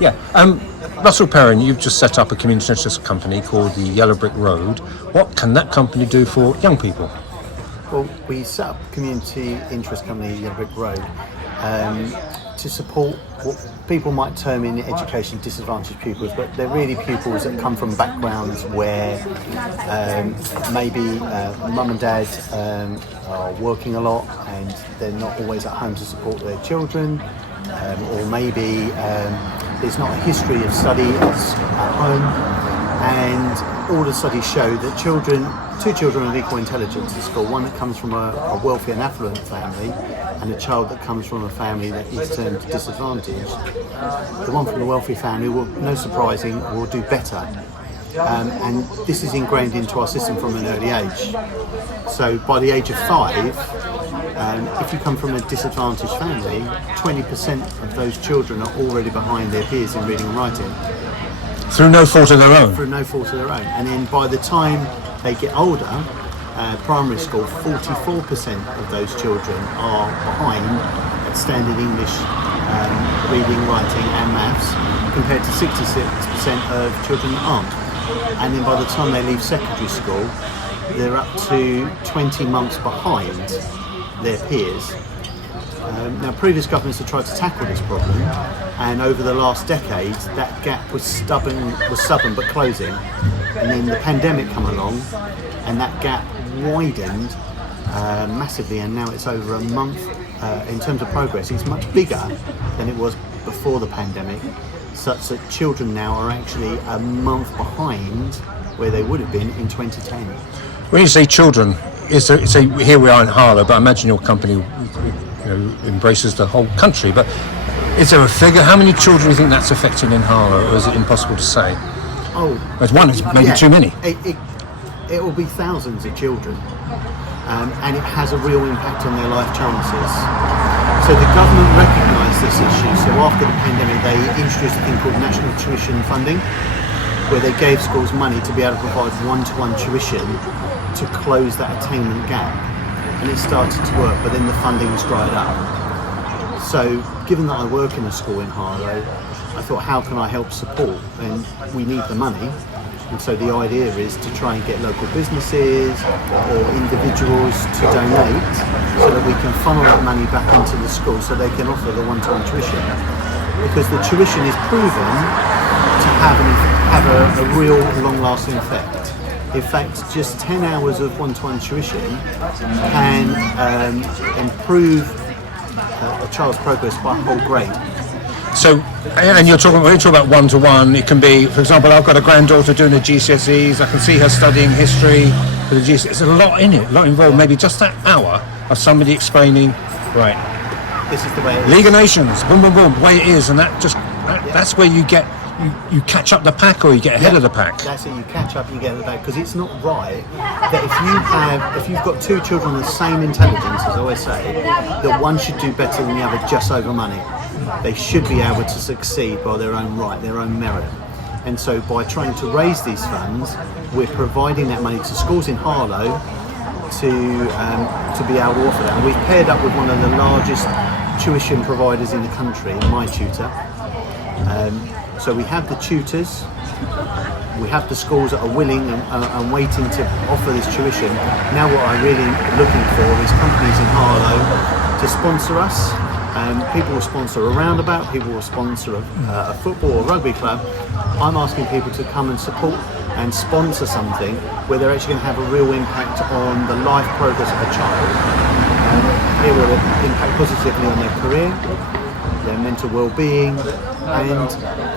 Yeah. Russell Perrin, you've just set up a community interest company called the Yellow Brick Road. What can that company do for young people? Well, we set up a community interest company, Yellow Brick Road, to support what people might term in education disadvantaged pupils, but they're really pupils that come from backgrounds where maybe mum and dad are working a lot and they're not always at home to support their children, or maybe there's not a history of study at home, and all the studies show that two children of equal intelligence at school, one that comes from a wealthy and affluent family and a child that comes from a family that is termed disadvantaged, the one from the wealthy family will, no surprising, will do better. And this is ingrained into our system from an early age. So by the age of 5, if you come from a disadvantaged family, 20% of those children are already behind their peers in reading and writing. Through no fault of their own? Through no fault of their own. And then by the time they get older, primary school, 44% of those children are behind at standard English, reading, writing and maths, compared to 66% of children that aren't. And then by the time they leave secondary school, they're up to 20 months behind their peers. Now, previous governments have tried to tackle this problem, and over the last decade, that gap was stubborn but closing. And then the pandemic came along, and that gap widened massively, and now it's over a month. In terms of progress, it's much bigger than it was before the pandemic, such that children now are actually a month behind where they would have been in 2010. When you say children, here we are in Harlow, but I imagine your company embraces the whole country, but is there a figure? How many children do you think that's affecting in Harlow, or is it impossible to say? There's one, it's maybe too many. It will be thousands of children, and it has a real impact on their life chances. So the government recognised this issue, so after the pandemic they introduced a thing called national tuition funding, where they gave schools money to be able to provide one-to-one tuition to close that attainment gap. And it started to work, but then the funding was dried up. So given that I work in a school in Harlow, I thought, how can I help support? And we need the money. And so the idea is to try and get local businesses or individuals to donate so that we can funnel that money back into the school so they can offer the one-to-one tuition. Because the tuition is proven to have a real long-lasting effect. In fact, just 10 hours of one-to-one tuition can improve a child's progress by a whole grade. So, and when you're talking about one-to-one, it can be, for example, I've got a granddaughter doing the GCSEs, I can see her studying history for the GCSEs. There's a lot in it, a lot involved. Maybe just that hour of somebody explaining, right, this is the way it is. League of Nations, boom, boom, boom, the way it is, and that's where you get, you catch up the pack, or you get ahead of the pack. That's it, you catch up, you get ahead of the pack, because it's not right that if you've got two children with the same intelligence, as I always say, that one should do better than the other just over money. They should be able to succeed by their own right, their own merit. And so by trying to raise these funds, we're providing that money to schools in Harlow to be able to offer that. And we've paired up with one of the largest tuition providers in the country, My Tutor. So we have the tutors, we have the schools that are willing and waiting to offer this tuition. Now what I'm really looking for is companies in Harlow to sponsor us. People will sponsor a roundabout, people will sponsor a football or rugby club. I'm asking people to come and support and sponsor something where they're actually going to have a real impact on the life progress of a child. It will impact positively on their career, their mental well-being, and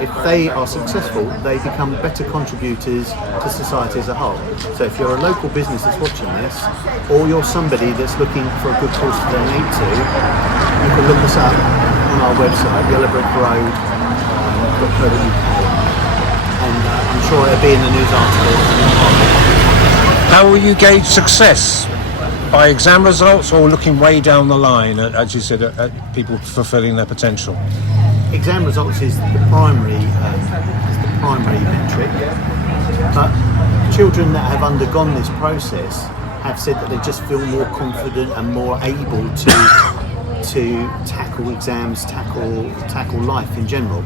if they are successful, they become better contributors to society as a whole. So if you're a local business that's watching this, or you're somebody that's looking for a good cause to donate to, you can look us up on our website, yellowbrickroad.co.uk, and I'm sure it'll be in the news article. How will you gauge success? By exam results, or looking way down the line, as you said, at people fulfilling their potential? Exam results is the primary metric, but children that have undergone this process have said that they just feel more confident and more able to tackle exams, tackle life in general.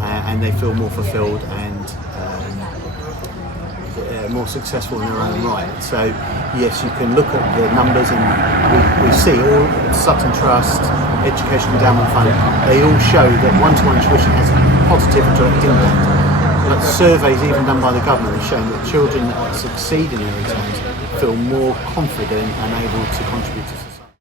and they feel more fulfilled and more successful in their own right. So yes, you can look at the numbers, and we see all Sutton Trust, Education Endowment Fund, they all show that one-to-one tuition has a positive and direct impact. But surveys even done by the government have shown that children that succeed in their exams feel more confident and able to contribute to